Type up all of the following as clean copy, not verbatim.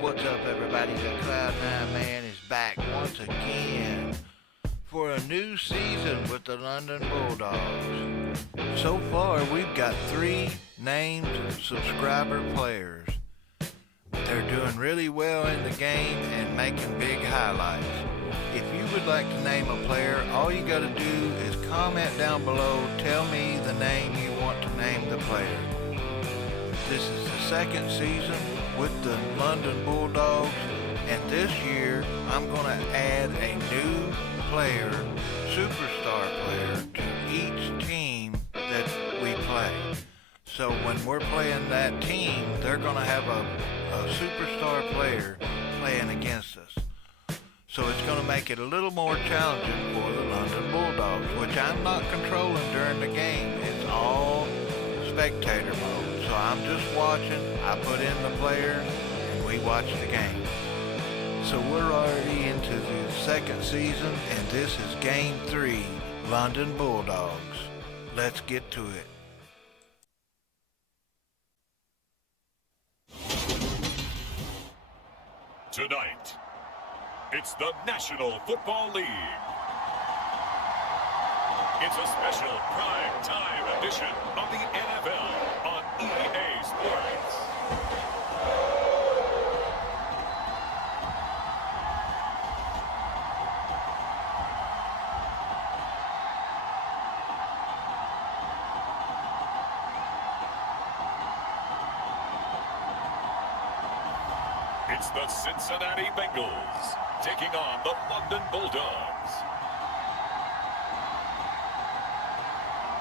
What's up, everybody? The Cloud9 Man is back once again for a new season with the London Bulldogs. So far, we've got 3 named subscriber players. They're doing really well in the game and making big highlights. If you would like to name a player, all you got to do is comment down below, tell me the name you want to name the player. This is the second season with the London Bulldogs, and this year I'm going to add a new player, superstar player, to each team that we play. So when we're playing that team, they're going to have a superstar player playing against us. So it's going to make it a little more challenging for the London Bulldogs, which I'm not controlling during the game. It's all spectator mode. So I'm just watching, I put in the players, and we watch the game. So we're already into the second season, and this is Game 3, London Bulldogs. Let's get to it. Tonight, it's the National Football League. It's a special prime time edition of the NFL on EA Sports. It's the Cincinnati Bengals taking on the London Bulldogs.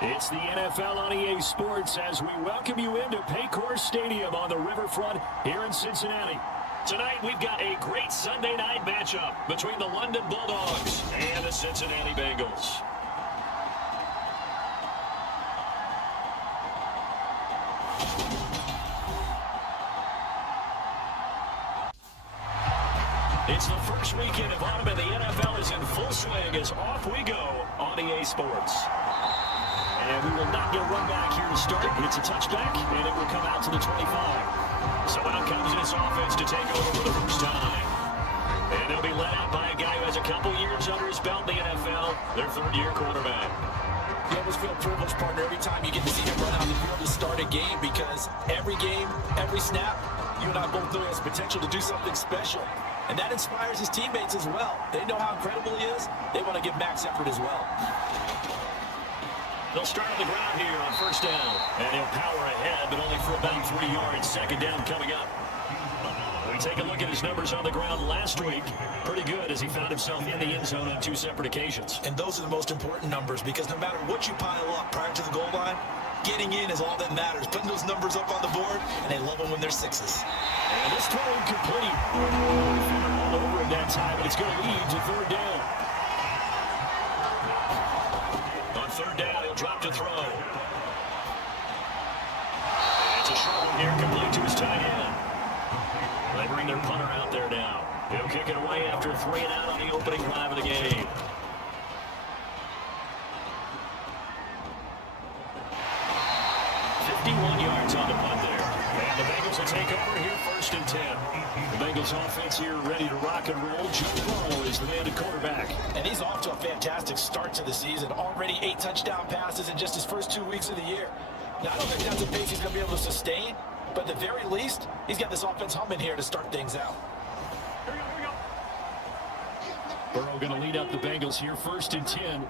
It's the NFL on EA Sports as we welcome you into Paycor Stadium on the riverfront here in Cincinnati. Tonight we've got a great Sunday night matchup between the London Bulldogs and the Cincinnati Bengals. It's the first weekend of autumn and the NFL is in full swing as off we go on EA Sports. And we will not get run back here to start. It's a touchback, and it will come out to the 25. So out comes this offense to take over for the first time. And they'll be led out by a guy who has a couple years under his belt in the NFL, their third-year quarterback. You always feel privileged, partner, every time you get to see him run out the field to start a game, because every game, every snap, you and I both know he has potential to do something special. And that inspires his teammates as well. They know how incredible he is. They want to give max effort as well. They'll start on the ground here on first down. And he'll power ahead, but only for about 3 yards. Second down coming up. We take a look at his numbers on the ground last week. Pretty good as he found himself in the end zone on 2 separate occasions. And those are the most important numbers, because no matter what you pile up prior to the goal line, getting in is all that matters. Putting those numbers up on the board, and they love them when they're 6s. And this throw incomplete. All over him that time, but it's going to lead to third down. On third down, he'll drop to throw. It's a short one here, complete to his tight end. They bring their punter out there now. He'll kick it away after 3 and out on the opening drive of the game. Yards on the punt there. And the Bengals will take over here first and 10. The Bengals offense here ready to rock and roll. Joe Burrow is the man at quarterback. And he's off to a fantastic start to the season. Already 8 touchdown passes in just his first 2 weeks of the year. Now, I don't think that's a pace he's going to be able to sustain, but at the very least, he's got this offense humming here to start things out. Burrow going to lead up the Bengals here first and 10.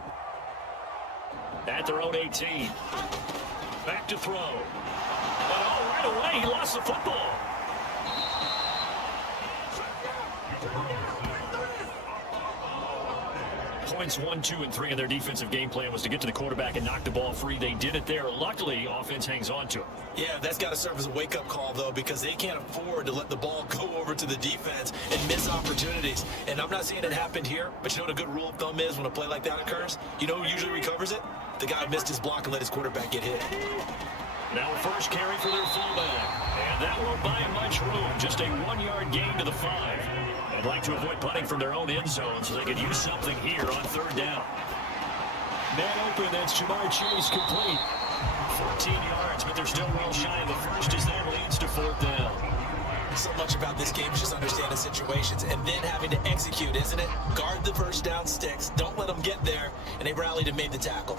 At their own 18. Back to throw. But right away, he lost the football. Points 1, 2, and 3 in their defensive game plan was to get to the quarterback and knock the ball free. They did it there. Luckily, offense hangs on to it. Yeah, that's got to serve as a wake-up call, though, because they can't afford to let the ball go over to the defense and miss opportunities. And I'm not saying it happened here, but you know what a good rule of thumb is when a play like that occurs? You know who usually recovers it? The guy who missed his block and let his quarterback get hit. Now first carry for their fullback. And that won't buy him much room. Just a 1-yard gain to the 5. They'd like to avoid punting from their own end zone so they could use something here on third down. Man open, that's Jamar Chase complete. 14 yards, but they're still well shy of the first as that leads to fourth down. So much about this game is just understanding situations and then having to execute, isn't it? Guard the first down sticks. Don't let them get there, and they rallied and made the tackle.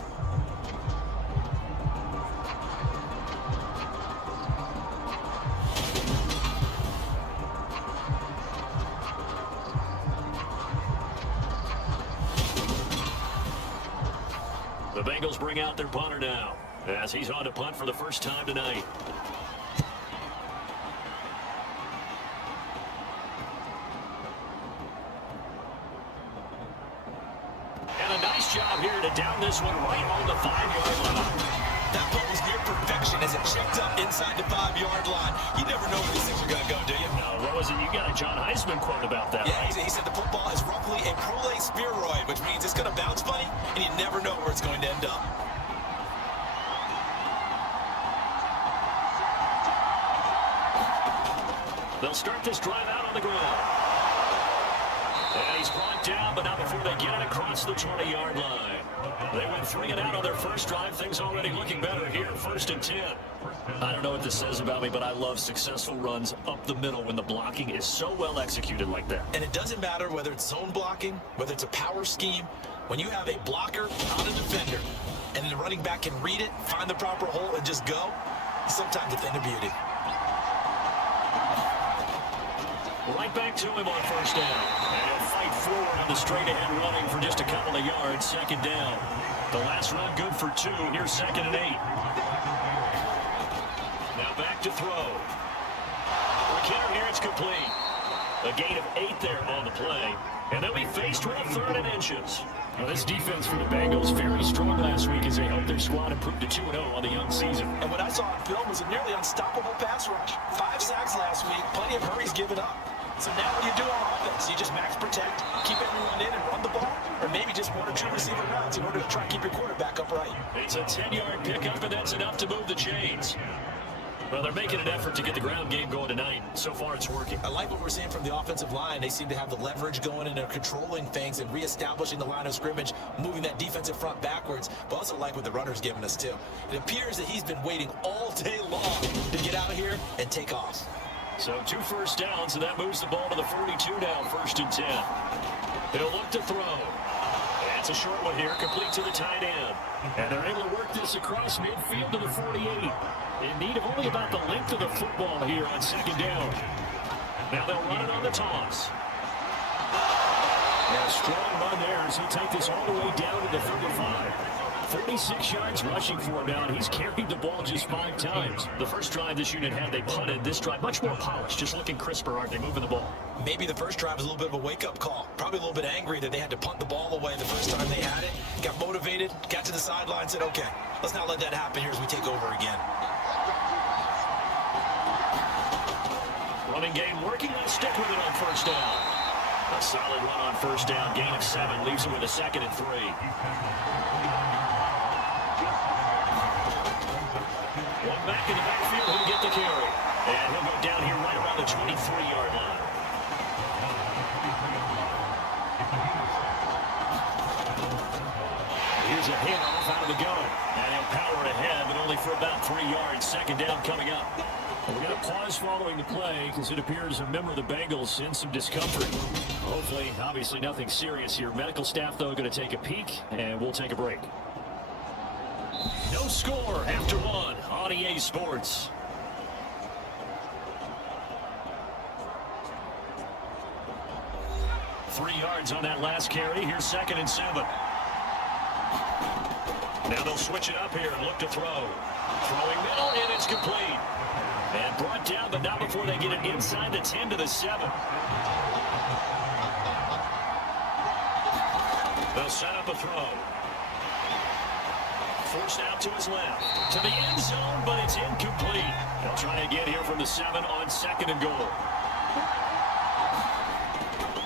The Bengals bring out their punter now as he's on to punt for the first time tonight. And a nice job here to down this one right on the 5-yard line. That punt was near perfection as it checked up inside the 5-yard line. You never know where these things are going to go, do you? No, what was it? You got a John Heisman quote about that, yeah, right? He said the football is roughly a prolate spheroid, which means it's going to bounce funny, and you never know where it's going to end up. They'll start this drive out on the ground. And he's brought down, but not before they get it across the 20-yard line. They went 3 and out on their first drive. Things already looking better here, 1st and 10. I don't know what this says about me, but I love successful runs up the middle when the blocking is so well executed like that. And it doesn't matter whether it's zone blocking, whether it's a power scheme. When you have a blocker on a defender, and the running back can read it, find the proper hole, and just go, sometimes a thing of beauty. Right back to him on first down. And he'll fight forward on the straight-ahead running for just a couple of yards, 2nd down. The last run good for 2. Here's 2nd and 8. Now back to throw. McKinnon here, it's complete. A gain of 8 there on the play. And they'll be faced with a 3rd and inches. Well, this defense for the Bengals very strong last week as they helped their squad improve to 2-0 on the young season. And what I saw on film was a nearly unstoppable pass rush. 5 sacks last week, plenty of hurries given up. So now what do you do on offense? You just max protect, keep everyone in and run the ball, or maybe just 1 or 2 receiver routes in order to try and keep your quarterback upright. It's a 10-yard pickup, and that's enough to move the chains. Well, they're making an effort to get the ground game going tonight. So far, it's working. I like what we're seeing from the offensive line. They seem to have the leverage going and they're controlling things and reestablishing the line of scrimmage, moving that defensive front backwards. But also like what the runner's giving us, too. It appears that he's been waiting all day long to get out of here and take off. So 2 first downs, and that moves the ball to the 42 now, 1st and 10. He'll look to throw. That's a short one here, complete to the tight end. And they're able to work this across midfield to the 48. In need of only about the length of the football here on 2nd down. Now they'll run it on the toss. And a strong run there as he'll take this all the way down to the 35. 46 yards rushing for him now, and he's carried the ball just 5 times. The first drive this unit had, they punted. This drive, much more polished, just looking crisper, aren't they, moving the ball? Maybe the first drive was a little bit of a wake-up call. Probably a little bit angry that they had to punt the ball away the first time they had it. Got motivated, got to the sideline, said, okay, let's not let that happen here as we take over again. Running game working, let's stick with it on first down. A solid run on first down, gain of 7, leaves him with a 2nd and 3. One back in the backfield, he'll get the carry. And he'll go down here right around the 23-yard line. Here's a handoff out of the gun. And he'll power ahead, but only for about 3 yards. 2nd down coming up. We're going to pause following the play because it appears a member of the Bengals in some discomfort. Hopefully, obviously nothing serious here. Medical staff, though, going to take a peek, and we'll take a break. No score after 1 on EA Sports. Three yards on that last carry. Here's 2nd and 7. Now they'll switch it up here and look to throw. Throwing middle, and it's complete. And brought down, but not before they get it inside the 10 to the 7. They'll set up a throw. Forced out to his left. To the end zone, but it's incomplete. They'll try again here from the 7 on 2nd and goal.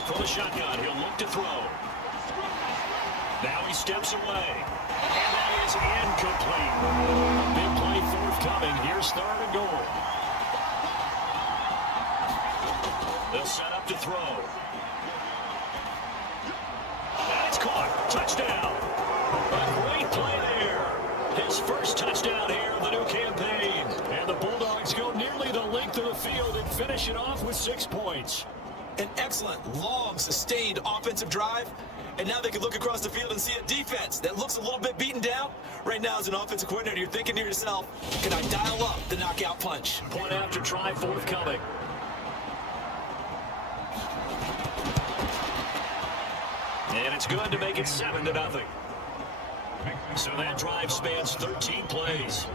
From the shotgun, he'll look to throw. Now he steps away. And that is incomplete. A big play forthcoming. Here's 3rd and goal. They'll set up to throw. touchdown. A great play there. His first touchdown here of the new campaign. And the Bulldogs go nearly the length of the field and finish it off with 6 points. An excellent, long, sustained offensive drive. And now they can look across the field and see a defense that looks a little bit beaten down. Right now, as an offensive coordinator, you're thinking to yourself, can I dial up the knockout punch? Point after try forthcoming. And it's good to make it 7-0. So that drive spans 13 plays.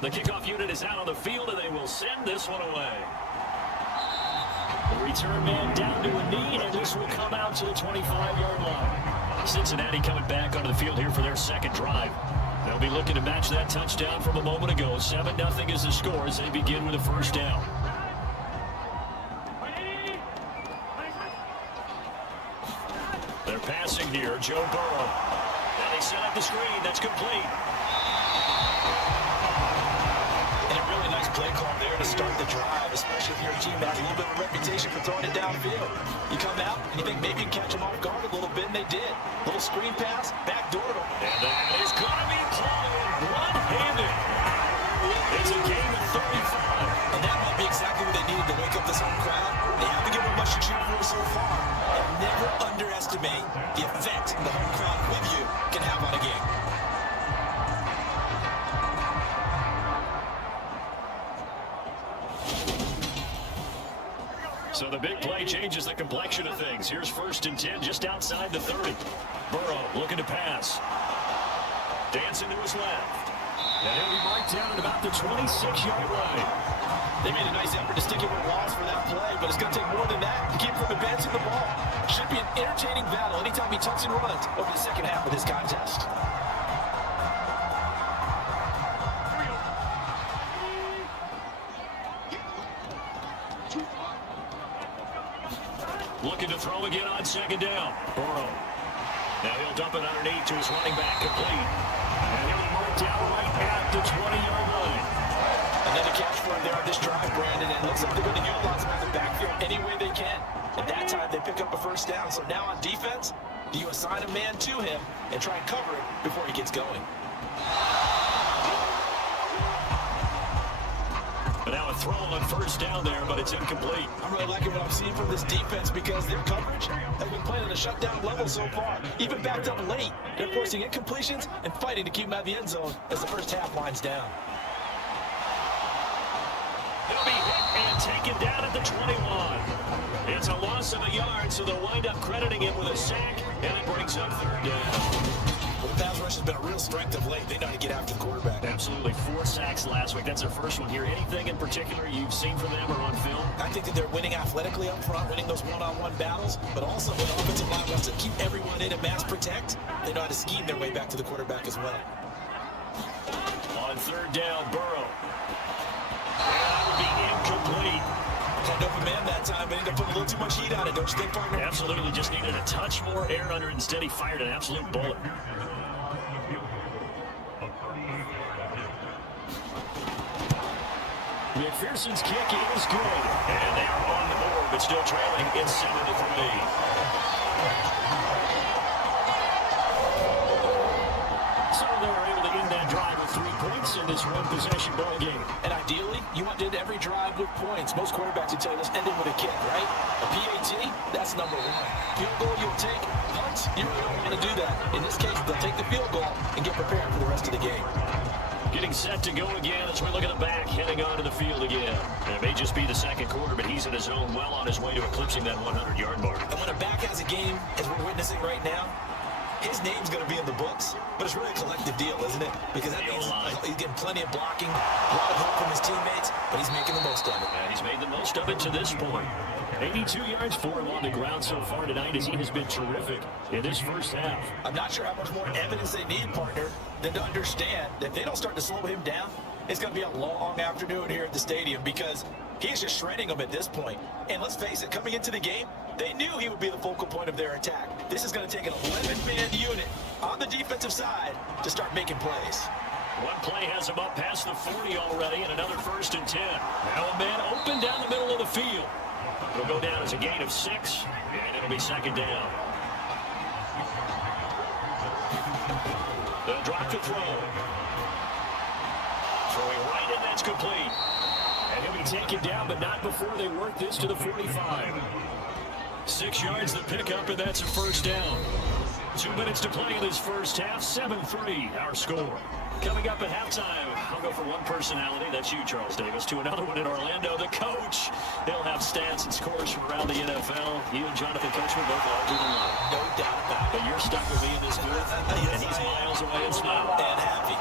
The kickoff unit is out on the field, and they will send this one away. The return man down to a knee, and this will come out to the 25-yard line. Cincinnati coming back onto the field here for their second drive. They'll be looking to match that touchdown from a moment ago. 7-0 is the score as they begin with a first down. They're passing here, Joe Burrow. Now they set up the screen. That's complete. Play call there to start the drive, especially if your team has a little bit of a reputation for throwing it downfield. You come out and you think maybe you can catch them off guard a little bit, and they did. Little screen pass, backdoor them. And that is going to be played one-handed. It's a game of 35. And that might be exactly what they needed to wake up this home crowd. They haven't given much to cheer for so far. And never underestimate the effect the home crowd with you can have on a game. So the big play changes the complexion of things. Here's 1st and 10 just outside the 30. Burrow looking to pass. Dancing to his left. And he'll be marked down at about the 26-yard line. They made a nice effort to stick him with walls for that play, but it's going to take more than that to keep him from advancing the ball. Should be an entertaining battle anytime he tucks and runs over the second half of this contest. Looking to throw again on 2nd down. Burrow. Now he'll dump it underneath to his running back, complete. And he'll be marked down right at the 20-yard line. Another catch for him there on this drive, Brandon. And it looks like they're going to utilize him in the backfield any way they can. At that time, they pick up a first down. So now on defense, do you assign a man to him and try and cover it before he gets going? But now a throw on 1st down there, but it's incomplete. I'm really liking what I'm seeing from this defense because their coverage has been playing at a shutdown level so far. Even backed up late, they're forcing incompletions and fighting to keep them out of the end zone as the first half winds down. He'll be hit and taken down at the 21. It's a loss of a yard, so they'll wind up crediting him with a sack, and it brings up 3rd down. Well, the pass rush has been a real strength of late. They know how to get after the quarterback. Absolutely. 4 sacks last week. That's their first one here. Anything in particular you've seen from them or on film? I think that they're winning athletically up front, winning those one-on-one battles, but also when the offensive line wants to keep everyone in and mass protect, they know how to scheme their way back to the quarterback as well. On 3rd down, Burrow. That would be incomplete. Had open man that time, but ended up putting a little too much heat on it, don't you think, partner? Absolutely. Just needed a touch more air under it. Instead, he fired an absolute bullet. McPherson's kick is good. And they are on the board, but still trailing. It's 7-3. So they're able to end that drive with 3 points in this one-possession ball game. And ideally, you want to end every drive with points. Most quarterbacks would tell you, let's end it with a kick, right? A PAT, that's number 1. Field goal, you'll take. Punts, you really don't want to do that. In this case, they'll take the field goal and get prepared for the rest of the game. Getting set to go again as we look at the back, heading onto the field again. It may just be the second quarter, but he's in his zone, well on his way to eclipsing that 100-yard mark. And when a back has a game, as we're witnessing right now, his name's going to be in the books, but it's really a collective deal, isn't it? Because that means he's getting plenty of blocking, a lot of help from his teammates, but he's making the most of it. And he's made the most of it to this point. 82 yards for him on the ground so far tonight as he has been terrific in this first half. I'm not sure how much more evidence they need, partner, than to understand that if they don't start to slow him down, it's going to be a long afternoon here at the stadium because he's just shredding them at this point. And let's face it, coming into the game, They knew he would be the focal point of their attack. This is going to take an 11-man unit on the defensive side to start making plays. One play has him up past the 40 already, and another 1st and 10. Now a man open down the middle of the field. It'll go down as a gain of 6, and it'll be 2nd down. They'll drop to throw. Throwing right in, that's complete. And he'll be taken down, but not before they work this to the 45. 6 yards to pick up, and that's a 1st down. 2 minutes to play in this first half. 7-3, our score. Coming up at halftime, I'll go from one personality, that's you, Charles Davis, to another one in Orlando, the coach. He'll have stats and scores from around the NFL. You and Jonathan Coachman both larger than life. No doubt about it. But you're stuck with me in this booth, and he's miles away and smiling. And happy.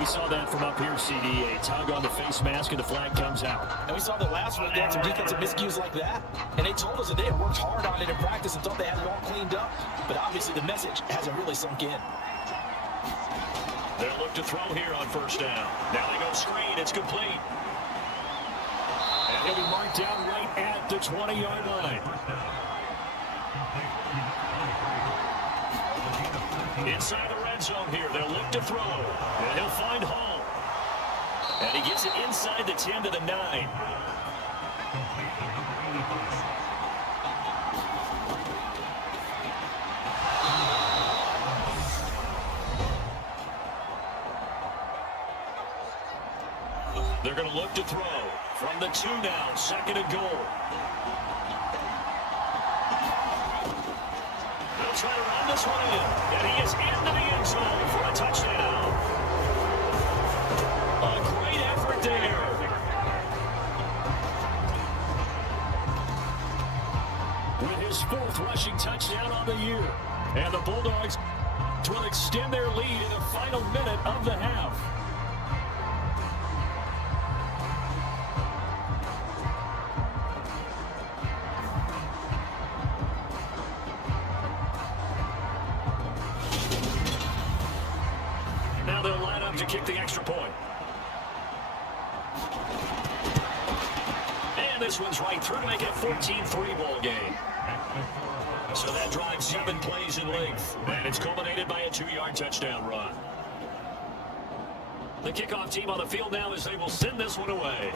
We saw that from up here, CD. A tug on the face mask, and the flag comes out. And we saw that last one. They had some defensive miscues like that. And they told us that they had worked hard on it in practice and thought they had it all cleaned up. But obviously the message hasn't really sunk in. They'll look to throw here on 1st down. Now they go screen. It's complete. And he'll be marked down right at the 20-yard line. Inside the red zone here. They'll look to throw. And he'll find home. And he gets it inside the 10 to the 9. They're going to look to throw. From the 2 now, 2nd and goal. They'll try to run this one in. And he is into the end zone for a touchdown. A great effort there. With his 4th rushing touchdown on the year. And the Bulldogs will extend their lead in the final minute of the half. Now they'll line up to kick the extra point. And this one's right through to make it a 14-3 ball game. So that drives 7 plays in length. And it's culminated by a 2-yard touchdown run. The kickoff team on the field now as they will send this one away.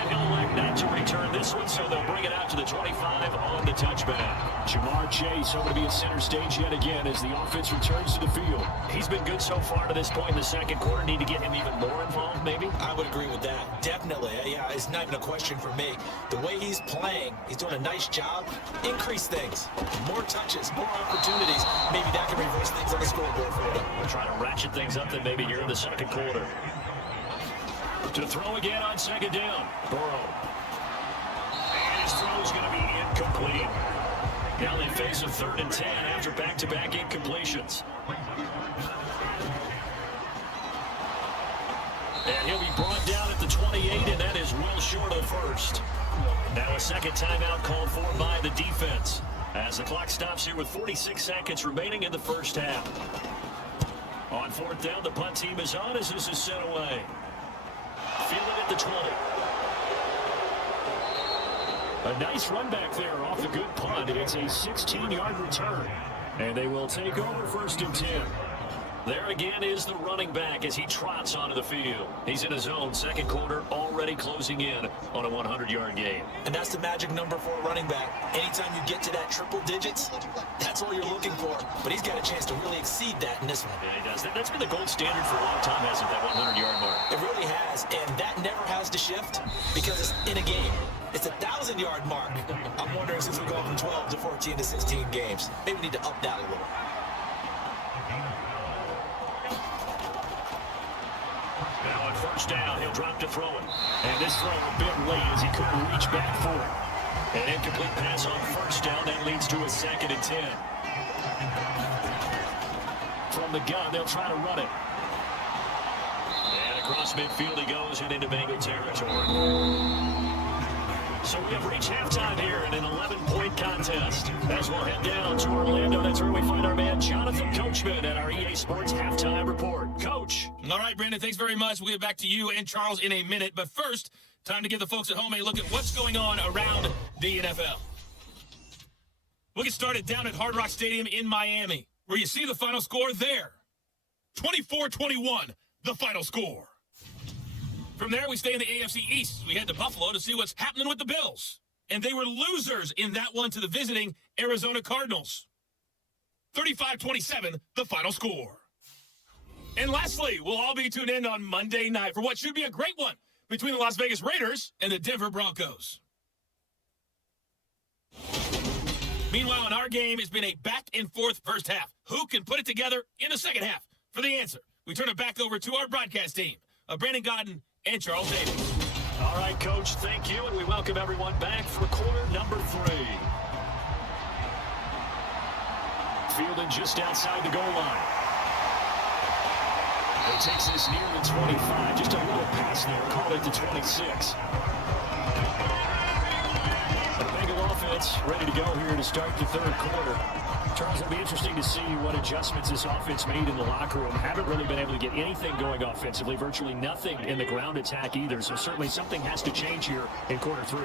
And he'll elect not to return this one, so they'll bring it out to the 25 on the touchback. Jamar Chase over to be at center stage yet again as the offense returns to the field. He's been good so far to this point in the second quarter. Need to get him even more involved, maybe? I would agree with that. Definitely. Yeah, it's not even a question for me. The way he's playing, he's doing a nice job. Increase things. More touches, more opportunities. Maybe that can reverse things on the scoreboard for him. We'll try to ratchet things up then maybe here in the second quarter. To throw again on 2nd down. Burrow. And his throw is going to be incomplete. Now they face a 3rd and 10 after back-to-back incompletions. And he'll be brought down at the 28, and that is well short of the 1st. Now a 2nd timeout called for by the defense as the clock stops here with 46 seconds remaining in the first half. On 4th down, the punt team is on as this is sent away. Fielded at the 20. A nice run back there off the good punt. It's a 16-yard return. And they will take over 1st and 10. There again is the running back as he trots onto the field. He's in his own second quarter, already closing in on a 100-yard game. And that's the magic number for a running back. Anytime you get to that triple digits, that's all you're looking for. But he's got a chance to really exceed that in this one. Yeah, he does. That's been the gold standard for a long time, hasn't it, that 100-yard mark? It really has, and that never has to shift because it's in a game. It's a 1,000-yard mark. I'm wondering since we go from 12 to 14 to 16 games, maybe we need to up that a little. Now on 1st down, he'll drop to throw it. And this throw a bit late as he couldn't reach back for it. An incomplete pass on 1st down. That leads to a 2nd and 10. From the gun, they'll try to run it. And across midfield he goes and into Bengal territory. So we have reached halftime here in an 11-point contest. As we'll head down to Orlando, that's where we find our man Jonathan Coachman at our EA Sports Halftime Report. Coach. All right, Brandon, thanks very much. We'll get back to you and Charles in a minute. But first, time to give the folks at home a look at what's going on around the NFL. We'll get started down at Hard Rock Stadium in Miami, where you see the final score there. 24-21, the final score. From there, we stay in the AFC East. We head to Buffalo to see what's happening with the Bills. And they were losers in that one to the visiting Arizona Cardinals. 35-27, the final score. And lastly, we'll all be tuned in on Monday night for what should be a great one between the Las Vegas Raiders and the Denver Broncos. Meanwhile, in our game, it's been a back-and-forth first half. Who can put it together in the second half? For the answer, we turn it back over to our broadcast team of Brandon Godden and Charles Davis. All right, Coach, thank you, and we welcome everyone back for quarter number 3. Fielded just outside the goal line. It takes this near the 25. Just a little pass there, called it to 26. A Bengal offense ready to go here to start the third quarter. Charles, it'll be interesting to see what adjustments this offense made in the locker room. Haven't really been able to get anything going offensively, virtually nothing in the ground attack either. So certainly something has to change here in quarter 3.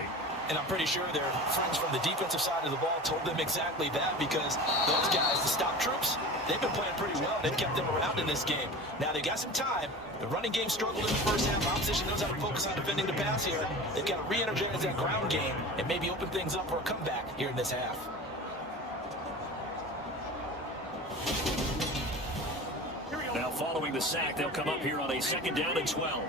And I'm pretty sure their friends from the defensive side of the ball told them exactly that, because those guys, the stop troops, they've been playing pretty well. They've kept them around in this game. Now, they got some time. The running game struggled in the first half. Opposition knows how to focus on defending the pass here. They've got to re-energize that ground game and maybe open things up for a comeback here in this half. Now following the sack, they'll come up here on a 2nd down and 12.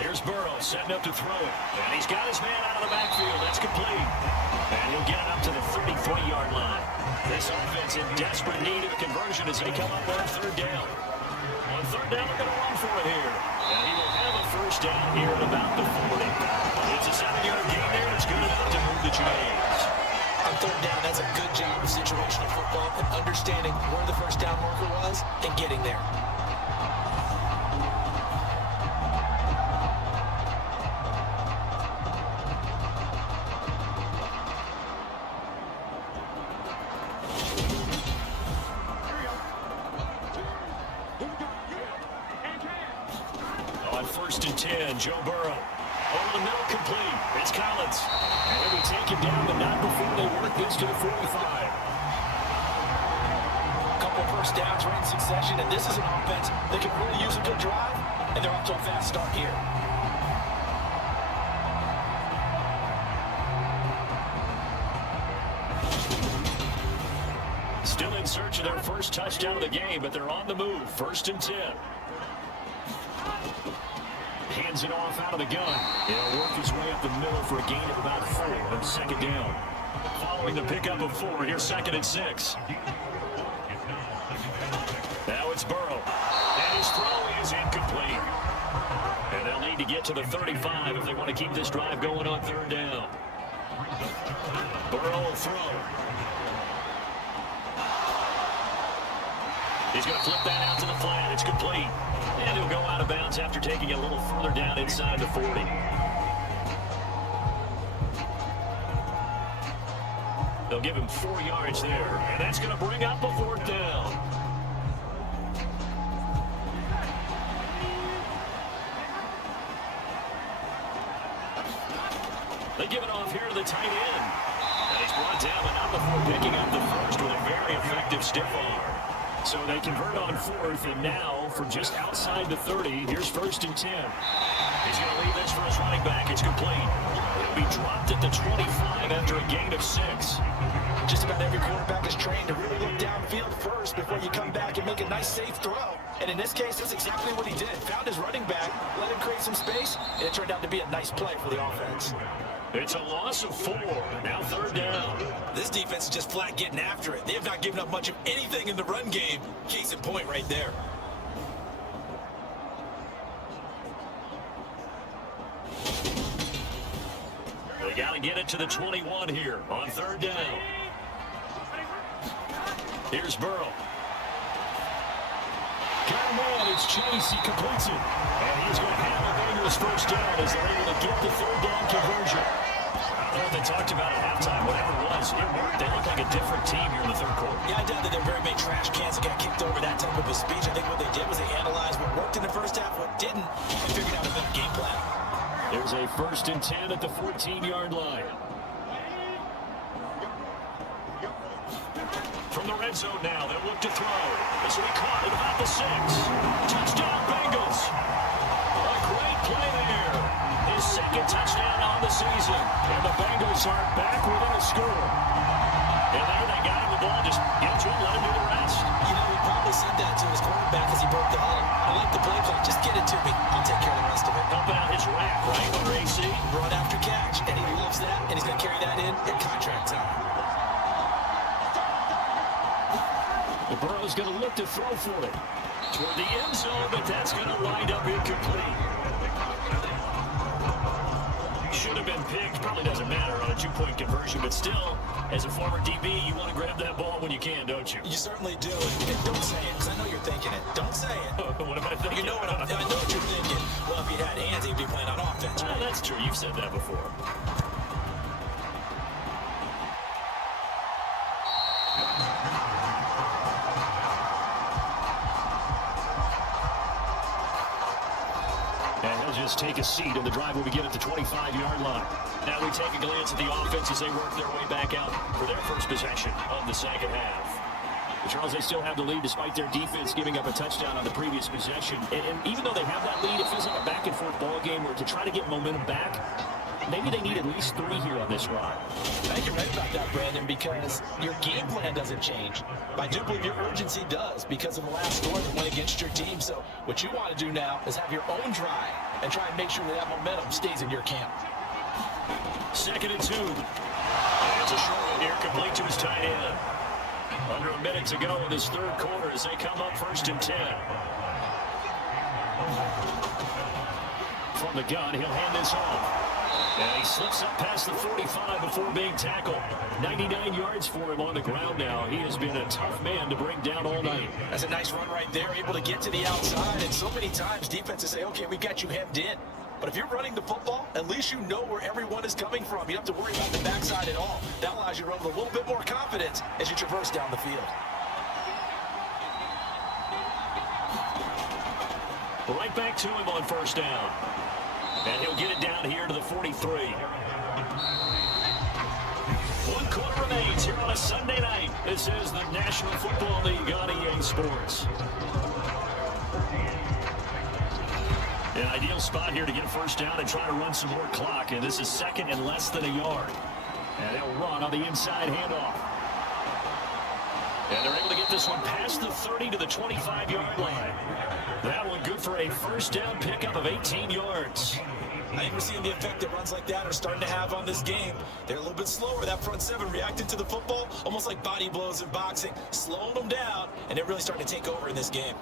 Here's Burrow setting up to throw it. And he's got his man out of the backfield. That's complete. And he'll get it up to the 33-yard line. This offense in desperate need of a conversion as they come up on 3rd down. On 3rd down, they're going to run for it here. And he will have a first down here at about the 40. It's a 7-yard gain there. It's good enough to move the chains. On 3rd down, that's a good job of situational football and understanding where the first down marker was and getting there. On 1st and 10, Joe Burrow. Over the middle, complete. It's Collins. And he'll be taken down, but not before they work this to the 45. Couple first downs right in succession, and this is an offense that can really use a good drive, and they're off to a fast start here. Still in search of their first touchdown of the game, but they're on the move. 1st and 10. Hands it off out of the gun. He'll work his way up the middle for a gain of about 4 on 2nd down. Following the pickup of 4, here's 2nd and 6. Now it's Burrow. And his throw is incomplete. And they'll need to get to the 35 if they want to keep this drive going on 3rd down. Burrow will throw. He's going to flip that out to the flat. It's complete. And he'll go out of bounds after taking a little further down inside the 40. They'll give him 4 yards there. And that's going to bring up a 4th down. They give it off here to the tight end. And he's brought down, but not before picking up the first with a very effective stiff arm. So they convert on 4th, and now from just outside the 30, here's 1st and 10. He's going to leave this for his running back. It's complete. He'll be dropped at the 25 after a gain of 6. Just about every quarterback is trained to really look downfield first before you come back and make a nice, safe throw. And in this case, that's exactly what he did. Found his running back, let him create some space, and it turned out to be a nice play for the offense. It's a loss of 4. Now 3rd down. This defense is just flat getting after it. They have not given up much of anything in the run game. Case in point right there. They got to get it to the 21 here on 3rd down. Here's Burrow. Got him on. It's Chase. He completes it. And he's going to have a bigger his first down as they're able to get the third down conversion. I don't know what they talked about at halftime. Whatever it was, it worked. They look like a different team here in the third quarter. Yeah, I doubt that they're very many trash cans that got kicked over that type of a speech. I think what they did was they analyzed what worked in the first half, what didn't, and figured out a better game plan. There's a 1st and 10 at the 14-yard line. From the red zone now, they'll look to throw. This will be caught at about the 6. Touchdown, Bengals. A great play there. His second touchdown on the season. And the Bengals are back within a score. And there they got him the ball. Just get to him, let him do the rest. You know, he probably said that to his quarterback as he broke the huddle. I like the play plan. Just get it to me. I'll take care of the rest of it. Helping out his rack, right, under AC. Run after catch. And he loves that. And he's going to carry that in at contract time. Burrow's going to look to throw for it toward the end zone, but that's going to wind up incomplete. Should have been picked. Probably doesn't matter on a 2-point conversion, but still, as a former DB, you want to grab that ball when you can, don't you? You certainly do. And don't say it, because I know you're thinking it. Don't say it. What am I thinking? You know what I know what you're thinking. Well, if he had hands, he'd be playing on offense. Well, that's true. You've said that before. Just take a seat, and the drive will begin at the 25-yard line. Now we take a glance at the offense as they work their way back out for their first possession of the second half. Charles, they still have the lead despite their defense giving up a touchdown on the previous possession. And even though they have that lead, it feels like a back-and-forth ball game where to try to get momentum back, maybe they need at least 3 here on this run. I think you're right about that, Brandon, because your game plan doesn't change. But I do believe your urgency does because of the last score that went against your team. So what you want to do now is have your own drive and try and make sure that momentum stays in your camp. 2nd and 2. It's a short one here, complete to his tight end. Under a minute to go in this third quarter as they come up 1st and 10. From the gun, he'll hand this off. And he slips up past the 45 before being tackled. 99 yards for him on the ground now. He has been a tough man to bring down all night. That's a nice run right there, able to get to the outside. And so many times defenses say, okay, we got you hemmed in. But if you're running the football, at least you know where everyone is coming from. You don't have to worry about the backside at all. That allows you to run with a little bit more confidence as you traverse down the field. Right back to him on 1st down. And he'll get it down here to the 43. 1 quarter remains here on a Sunday night. This is the National Football League on EA Sports. An ideal spot here to get a 1st down and try to run some more clock. And this is 2nd and less than a yard. And they'll run on the inside handoff. And they're able to get this one past the 30 to the 25-yard line. That one good for a 1st down pickup of 18 yards. I think we're seeing the effect that runs like that are starting to have on this game. They're a little bit slower. That front 7 reacting to the football, almost like body blows in boxing, slowing them down, and they're really starting to take over in this game.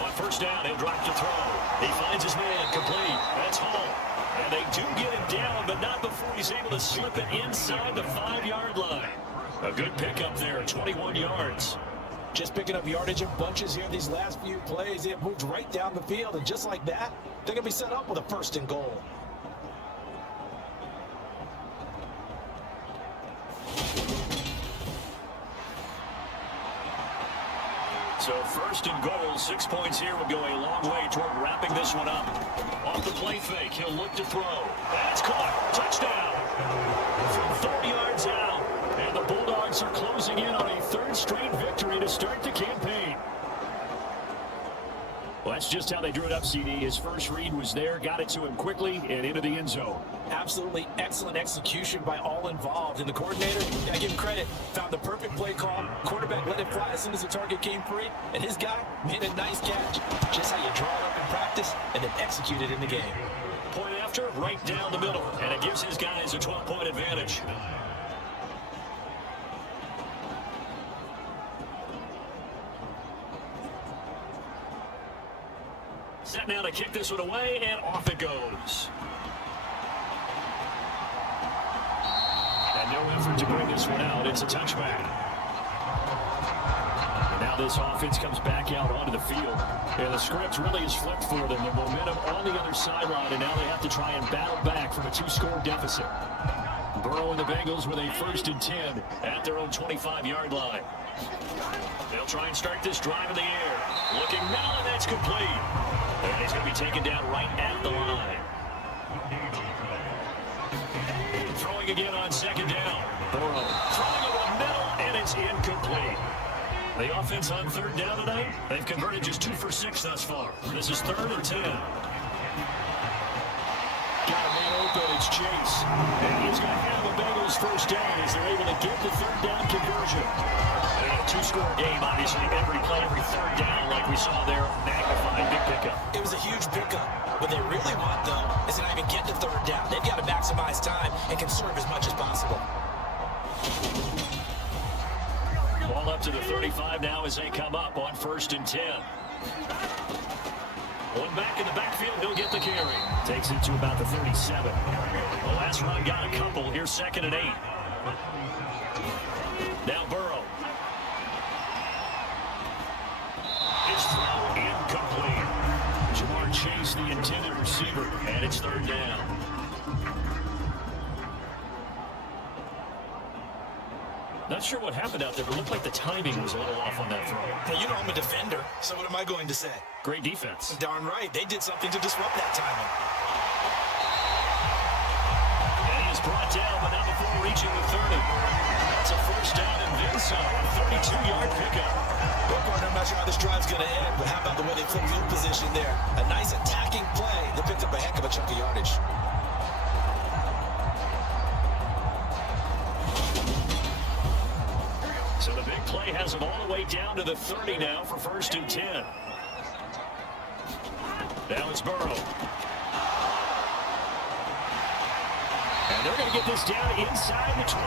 On 1st down, he'll drop to throw. He finds his man complete. That's home. And they do get him down, but not before he's able to slip it inside the 5-yard line. A good pickup there, 21 yards. Just picking up yardage in bunches here these last few plays. They have moved right down the field, and just like that, they're going to be set up with a 1st and goal. So 1st and goal, 6 points here would go a long way toward wrapping this one up. Off the play fake, he'll look to throw. That's caught. Touchdown. From 30 yards out. And the Bulldogs are closing in on a 3rd straight victory to start the campaign. Well, that's just how they drew it up, CD. His first read was there, got it to him quickly, and into the end zone. Absolutely excellent execution by all involved. And the coordinator, I give him credit, found the perfect play call. Quarterback let it fly as soon as the target came free. And his guy made a nice catch. Just how you draw it up in practice and then execute it in the game. Point after, right down the middle. And it gives his guys a 12-point advantage. Set now to kick this one away, and off it goes. And No effort to bring this one out. It's a touchback. And now this offense comes back out onto the field. And the script really is flipped for them. The momentum on the other sideline, and now they have to try and battle back from a 2-score deficit. Burrow and the Bengals with a 1st and 10 at their own 25-yard line. They'll try and start this drive in the air. Looking middle, and that's complete. And he's going to be taken down right at the line. Throwing again on 2nd down. Burrow throwing over the middle, and it's incomplete. The offense on 3rd down tonight, they've converted just 2 for 6 thus far. This is 3rd and 10. Got a man open, it's Chase. And he's going to have the Bengals 1st down as they're able to get the 3rd down conversion. And a 2-score game, obviously, every play, every 3rd down, like we saw there, magnified, big pickup. It was a huge pickup. What they really want, though, is to not even get to 3rd down. They've got to maximize time and conserve as much as possible. Ball up to the 35 now as they come up on 1st and 10. One back in the backfield, he'll get the carry. Takes it to about the 37. The last run got a couple. Here's 2nd and 8. Now Burrow. His throw incomplete. Jamar Chase, the intended receiver, and it's 3rd down. Not sure what happened out there, but it looked like the timing was a little off on that throw. Well, you know I'm a defender, so what am I going to say? Great defense. Darn right. They did something to disrupt that timing. And he is brought down, but not before reaching the 30. That's a 1st down and then some. 32-yard pickup. Well, partner, I'm not sure how this drive's going to end, but how about the way they flipped field position there? A nice attacking play that picked up a heck of a chunk of yardage. So the big play has them all the way down to the 30 now for 1st and 10. Now it's Burrow. And they're going to get this down inside the 20.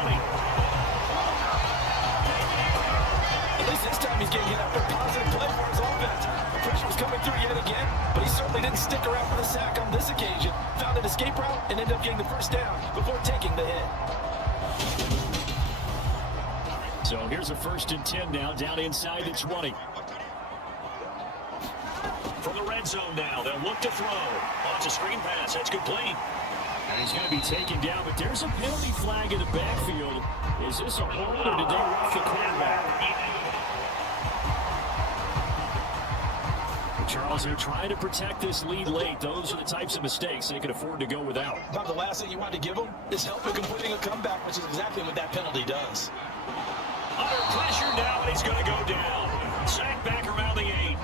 At least this time he's getting hit up for a positive play for his offense. The pressure was coming through yet again, but he certainly didn't stick around for the sack on this occasion. Found an escape route and ended up getting the 1st down before taking the hit. So here's a 1st and 10 now, down inside the 20. From the red zone now, they'll look to throw. Launch a screen pass, that's complete. And he's going to be taken down, but there's a penalty flag in the backfield. Is this a hold, or did they rough the quarterback? Charles, they're trying to protect this lead late. Those are the types of mistakes they can afford to go without. About the last thing you want to give them is help in completing a comeback, which is exactly what that penalty does. Under pressure now, and he's going to go down. Sack back around the 8.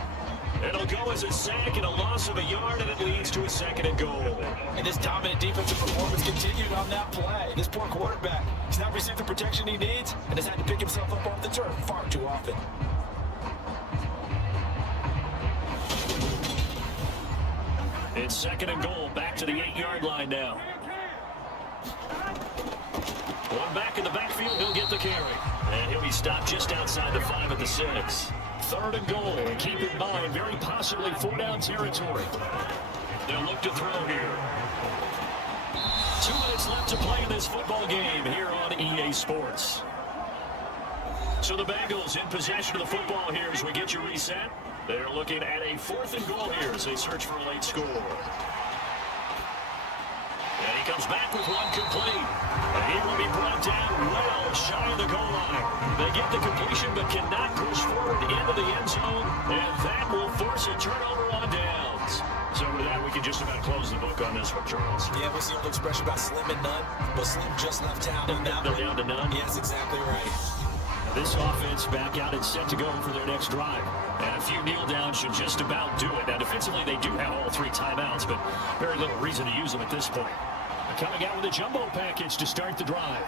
It'll go as a sack and a loss of a yard, and it leads to a 2nd and goal. And this dominant defensive performance continued on that play. This poor quarterback, he's not received the protection he needs and has had to pick himself up off the turf far too often. It's 2nd and goal, back to the 8-yard line now. One back in the backfield, he'll get the carry. And he'll be stopped just outside the 5 at the 6. 3rd and goal, and keep in mind, very possibly 4-down territory. They'll look to throw here. 2 minutes left to play in this football game here on EA Sports. So the Bengals in possession of the football here as we get you reset. They're looking at a 4th and goal here as they search for a late score. And he comes back with one complete. And he will be brought down well shy of the goal line. They get the completion but cannot push forward into the end zone. And that will force a turnover on downs. So with that, we can just about close the book on this one, Charles. Yeah, what's the old expression about slim and none? Well, Slim just left town on that They're one. down to none. Yes, exactly right. This offense back out and set to go for their next drive. And a few kneel downs should just about do it. Now, defensively, they do have all 3 timeouts, but very little reason to use them at this point. Coming out with a jumbo package to start the drive.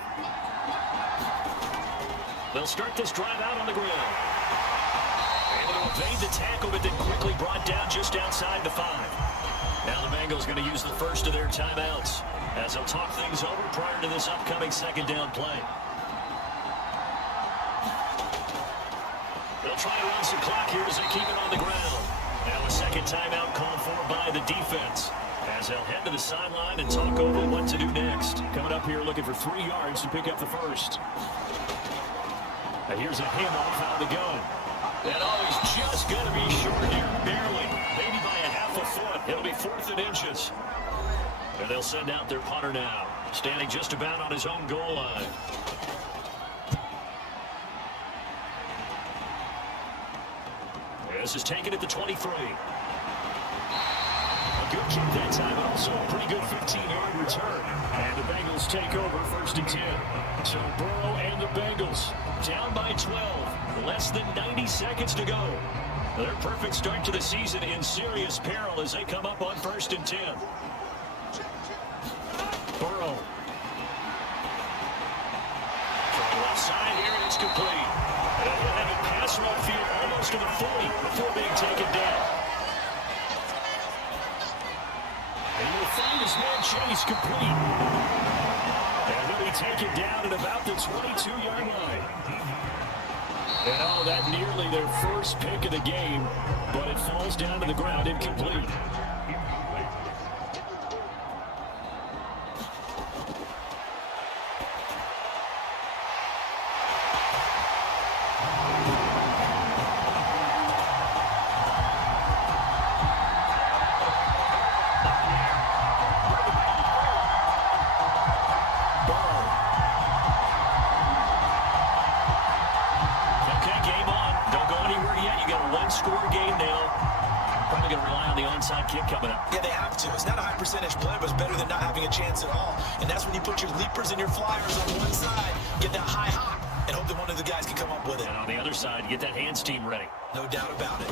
They'll start this drive out on the ground. Able to evade the tackle, but then quickly brought down just outside the 5. Now the Bengals going to use the first of their timeouts as they'll talk things over prior to this upcoming 2nd down play. They'll try to run some clock here as they keep it on the ground. Now a 2nd timeout called for by the defense. As they'll head to the sideline and talk over what to do next. Coming up here looking for 3 yards to pick up the first. And here's a handoff out of the gun. And he's just going to be short here, barely. Maybe by a half a foot. It'll be 4th and inches. And they'll send out their punter now, standing just about on his own goal line. This is taken at the 23. Good kick that time, but also a pretty good 15-yard return. And the Bengals take over 1st and 10. So Burrow and the Bengals down by 12. Less than 90 seconds to go. Their perfect start to the season in serious peril as they come up on 1st and 10. Burrow. From the left side here, and it's complete. And he'll have a pass run field almost to the 40 before being taken down. And he'll find his man Chase complete. And he'll be taken down at about the 22-yard line. And that nearly their first pick of the game, but it falls down to the ground incomplete. Score game now. Probably going to rely on the onside kick coming up. Yeah, they have to. It's not a high percentage play, but it's better than not having a chance at all. And that's when you put your leapers and your flyers on one side, get that high hop, and hope that one of the guys can come up with it. And on the other side, get that hands team ready. No doubt about it.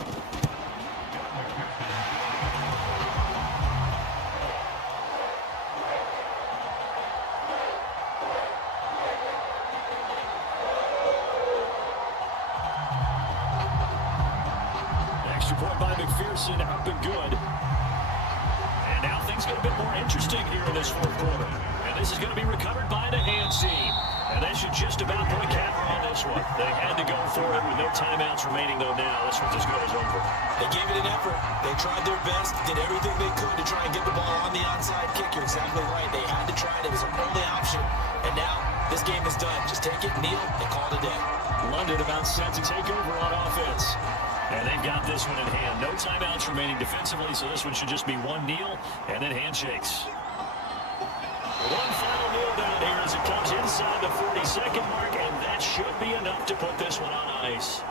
Point by McPherson, up and good. And now things get a bit more interesting here in this 4th quarter. And this is going to be recovered by the hands team. And that should just about put a cap on this one. They had to go for it with no timeouts remaining, though, now. This one's as good as over. They gave it an effort. They tried their best, did everything they could to try and get the ball on the onside kick. You're exactly right. They had to try it. It was their only option. And now this game is done. Just take it, kneel, and call it a day. London about set to take over on offense. And they've got this one in hand. No timeouts remaining defensively, so this one should just be one kneel and then handshakes. One final kneel down here as it comes inside the 40-second mark, and that should be enough to put this one on ice.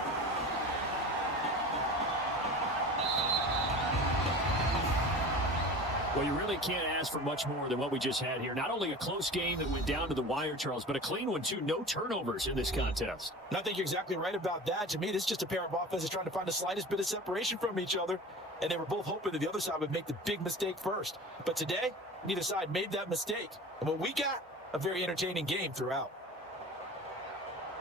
Well, you really can't ask for much more than what we just had here. Not only a close game that went down to the wire, Charles, but a clean one, too. No turnovers in this contest. And I think you're exactly right about that. To me, this is just a pair of offenses trying to find the slightest bit of separation from each other. And they were both hoping that the other side would make the big mistake first. But today, neither side made that mistake. And what we got, a very entertaining game throughout.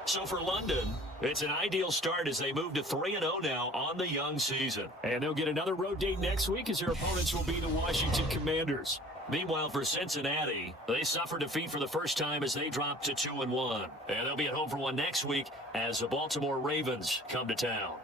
So for London, it's an ideal start as they move to 3-0 now on the young season. And they'll get another road date next week as their opponents will be the Washington Commanders. Meanwhile, for Cincinnati, they suffered defeat for the first time as they dropped to 2-1. And they'll be at home for one next week as the Baltimore Ravens come to town.